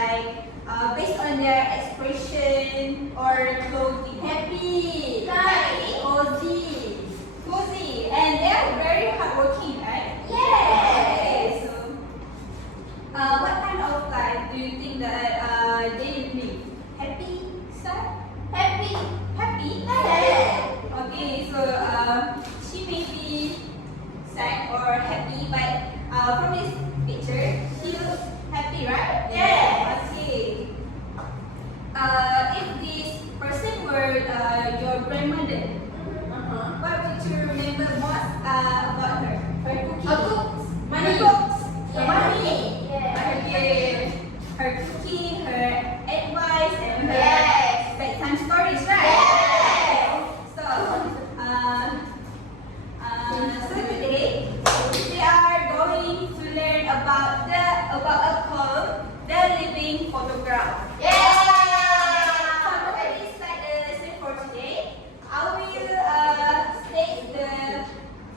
like based on their expression or clothing. Happy, cozy, and they are very hardworking, right? Okay, so what kind of life do you think that they live? Happy, sad? Happy. Okay, so she may be sad or happy, but from this picture, she looks happy, right? Okay. If this person were your grandmother, what would you remember most about her? Her cooking. Money. Okay. Her cooking, her advice, and her bedtime stories, right? So, so today we are going to learn about a poem, The Living Photograph. So before we start the lesson for today, I will state the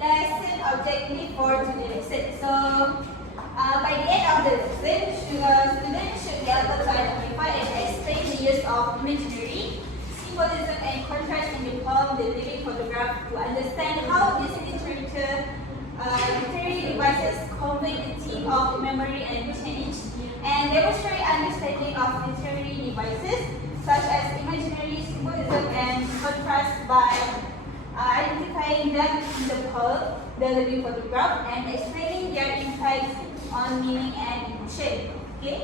lesson objective for today's lesson. So by the end of the lesson, students should be able to identify and explain the use of imaginary, symbolism, and contrast in the poem, The Living Photograph, to understand how these literary devices convey the theme of memory and change, and demonstrate understanding of literary devices such as imaginary, symbolism, and contrast by identifying them in the poem, The Living Photograph, and explaining their impacts on meaning and emotion. Okay?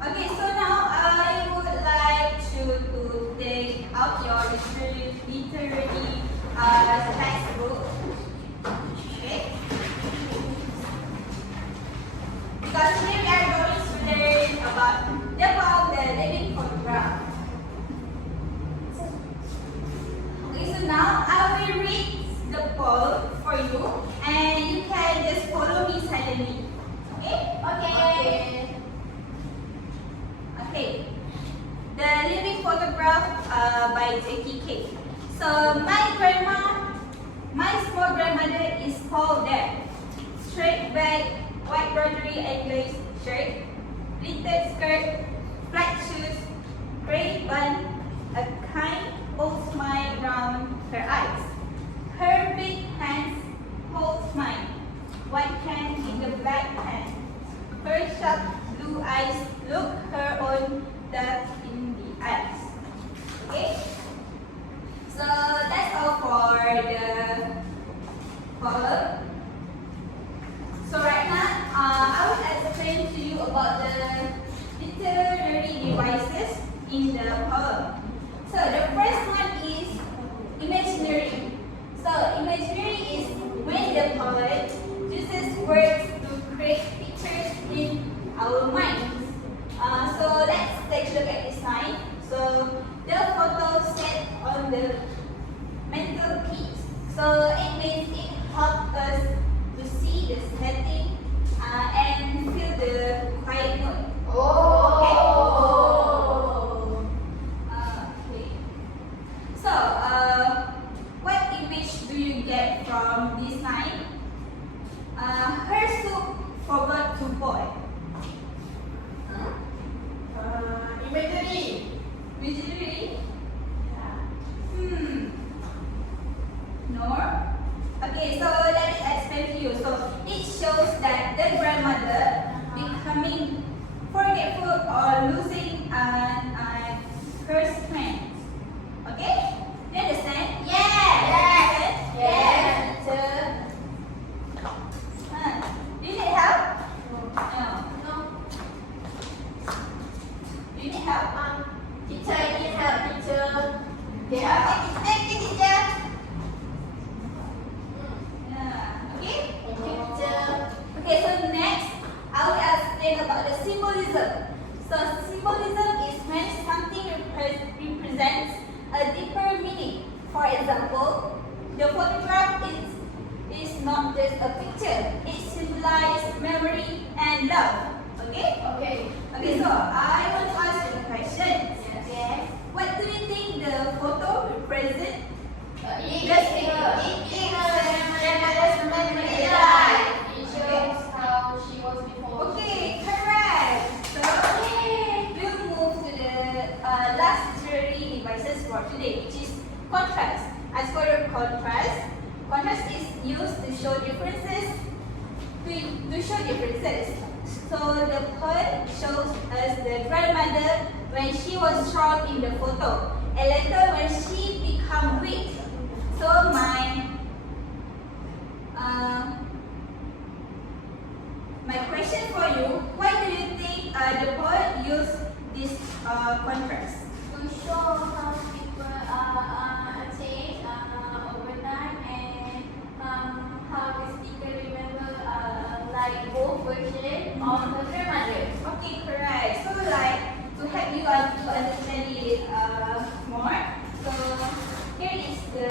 Okay, so now I would like you to take out your literary textbook. Okay? Because today we are going to learn about the poem, The Living Photograph. Okay, so now I will read the poem for you, and you can just follow me silently. Okay? Okay. The Living Photograph by Jackie K. So my small grandmother is called there. Straight back, white broderie and glazed shirt, pleated skirt, flat shoes, gray bun, a kind old smile round her eyes. Her big hands holds mine, white hand in the black hand. Her sharp blue eyes look her own dark in the eyes. Okay? So that's all for the poem. So right now, I will explain to you about the literary devices in the poem. So the first one is imaginary. So imaginary is when the poet uses words to create pictures in our minds. So let's take a look at this sign. So the photo set on the mantelpiece. So it means it helps us to see the setting and feel the quiet note. Okay. So what image do you get from this sign? Her soup forgot to boil. Imaginary? No? Okay, so let me explain to you. So it shows that the grandmother becoming forgetful or losing her strength. Okay? Do you understand? Yes. Do you need help? No. Do you need help? Teacher, I need help, teacher. Thank you, teacher. Okay? Okay, so next, I will explain about the symbolism. So symbolism is when something represents a deeper meaning. For example, the photograph is not just a picture. It symbolizes memory and love. Okay, so I want to ask you a question. Yes. What do you think the photo represents? It shows how she was before. Okay, correct. contrast. Contrast is used to show differences. So the pearl shows us the grandmother when she was strong in the photo, and later when she become weak. So my question for you: why do you think the pearl use this contrast? To show how people change over time, and how the speaker remember like both versions of the grandmother. Okay, correct. So like to help you to understand it more. So here is the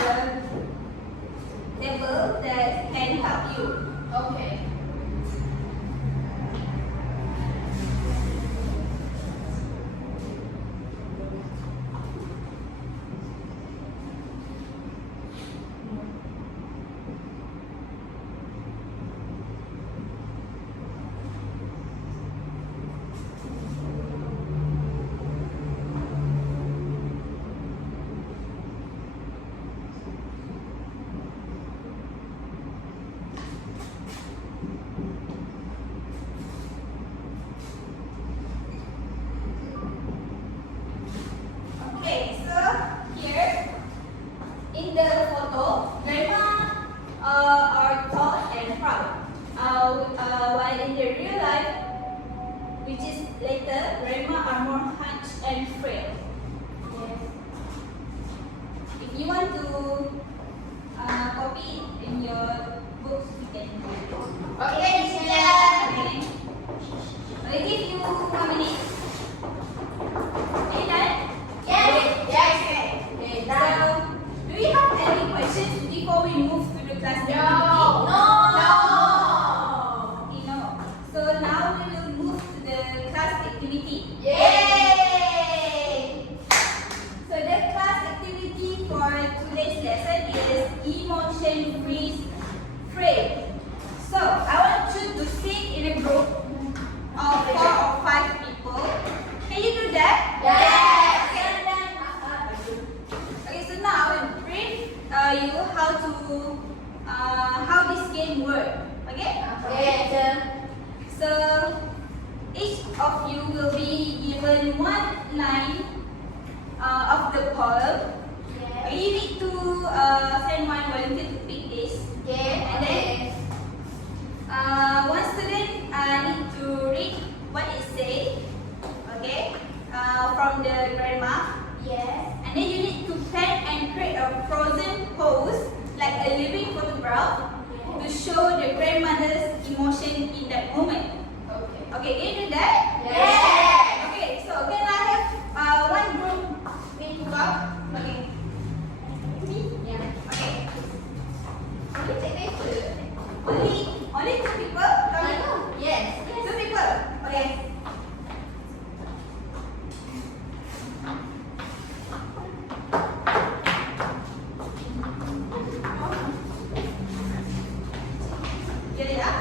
table that can help you. Okay. Okay, so here in the photo, grandma are tall and proud. While in the real life, which is later, grandma are more hunched and frail. Yes. If you want to copy it in your books, you can do it. Okay, teacher. Okay. I give you 1 minute. Okay, done? Yes. Okay, so do you have any questions before we move to the class activity? No. Okay, no. So now we will move to the class activity. Yay! So the class activity for today's lesson is emotion freeze frame. So I want you to sit in a group of 4 or 5 people. Can you do that? Yes. Okay, so now I will brief you how this game works. Okay? Okay. So each of you will be given 1 line of the poem. Yes. You need to send one volunteer to pick this. And then one student need to read what it says. Okay? From the grandma. Yes. And then you need to plan and create a frozen pose, like a living photograph, to show the grandmother's emotion in that moment. Okay. Okay, can you do that? Yes. Okay, so can I have one group move up? Okay. Yeah. Okay. You take paper. Only 2 people coming? Yes. 2 people. Okay. Get it up?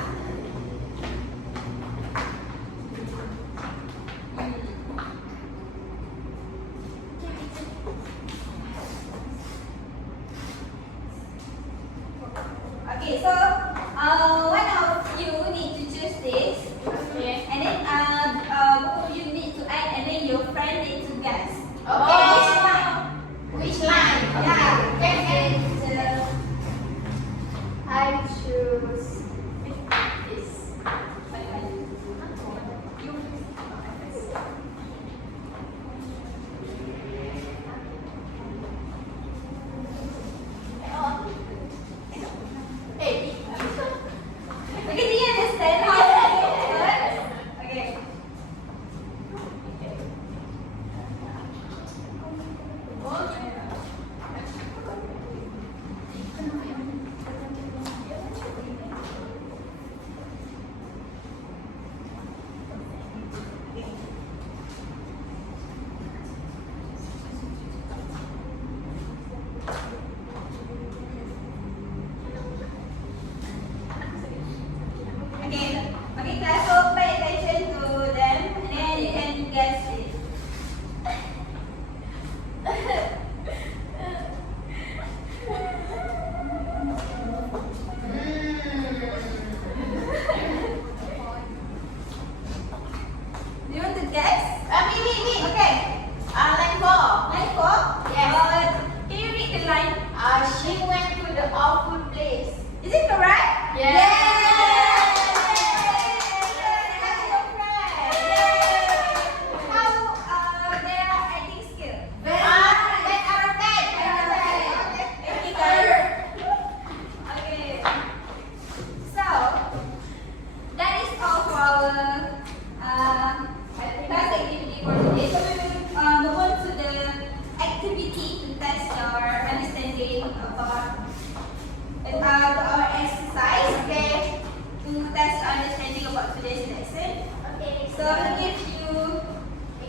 So we'll give you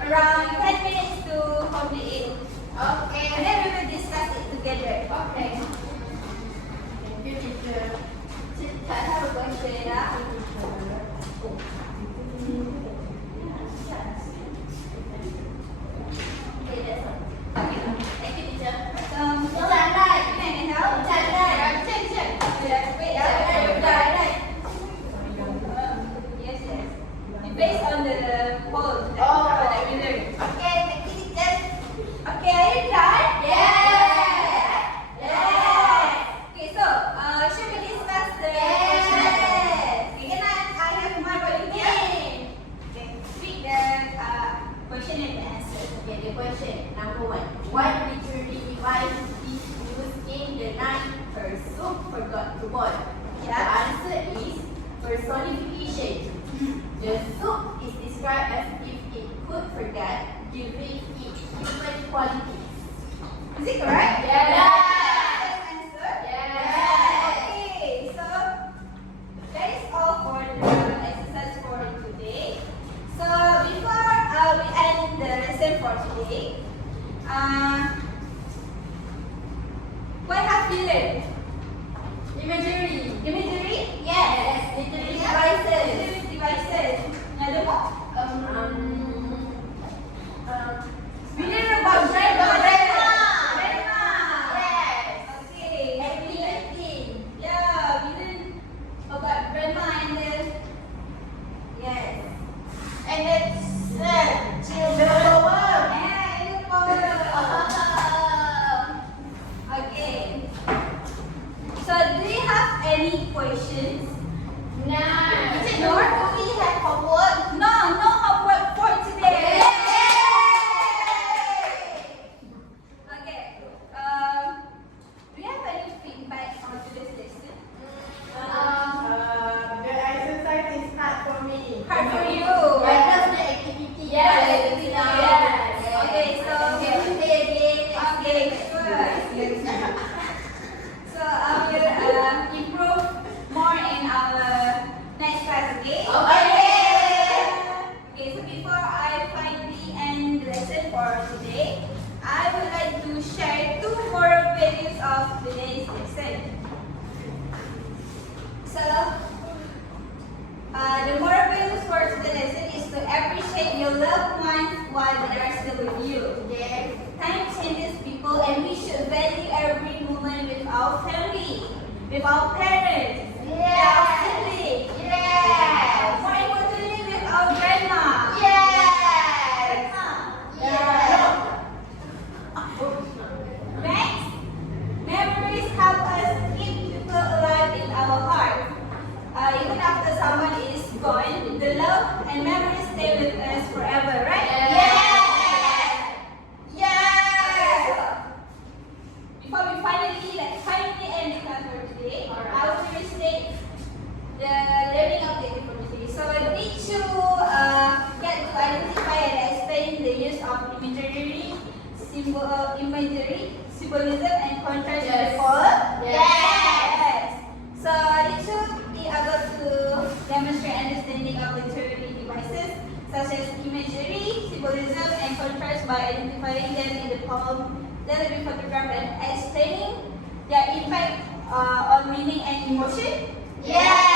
around 10 minutes to complete it. Okay. And then we will discuss it together. Okay. Thank you, teacher. Teacher have a question, yeah? Okay, that's all. Okay. Thank you, teacher. Teacher Andai. Can I help? Teacher Andai. Teacher. Wait, yes, yes. Based on the poll that we learned. Okay, thank you, teacher. Okay, are you done? Yes. Okay, so should we discuss the question? Okay, can I have my body here? Okay, read the question and the answer. Okay, the question number 1. What literary device is used in the night her soup forgot to boil? The answer is personification. The soup is described as if it could forget, giving it human qualities. Is it correct? Yes. Answer? Yes. Okay, so that is all for the exercise for today. So before we end the lesson for today, what have you learned? Imagery. Imagery? Yes. Literary devices. Literary devices. Another one? We learned about grandma. Yes. Okay. Activity. Yeah, we learned about grandma and then yes. And then children power. Yeah, and the power. Okay. So do you have any questions? Nah. Is it No, more? do we have homework? No, no homework for today. Okay. Do you have any feedback on today's lesson? The exercise is hard for me. Hard for you. Just the activity. Yes. Yes. Okay, so Okay, we play again. okay, good. So I will improve more in our next class, okay? Okay, so before I finally end the lesson for today, I would like to share 2 moral values of today's lesson. So, the moral values for today's lesson is to appreciate your loved ones while they are still with you. Yes. Time changes people and we should value every moment with our family, with our parents, with our siblings. Yes. More importantly, with our grandma. Yes. Grandma. Yes. Next, memories help us keep people alive in our heart. Even after someone is gone, the love and memories stay with us forever, right? Before we finally end the class for today, I will restate the learning objective for today. So we need to get to identify and explain the use of imagery, symbolism, and contrast in the poem. Yes. So you should be able to demonstrate understanding of literary devices such as imagery, symbolism, and contrast by identifying them in the poem, then will be photographed and explaining their impact on meaning and emotion. Yes.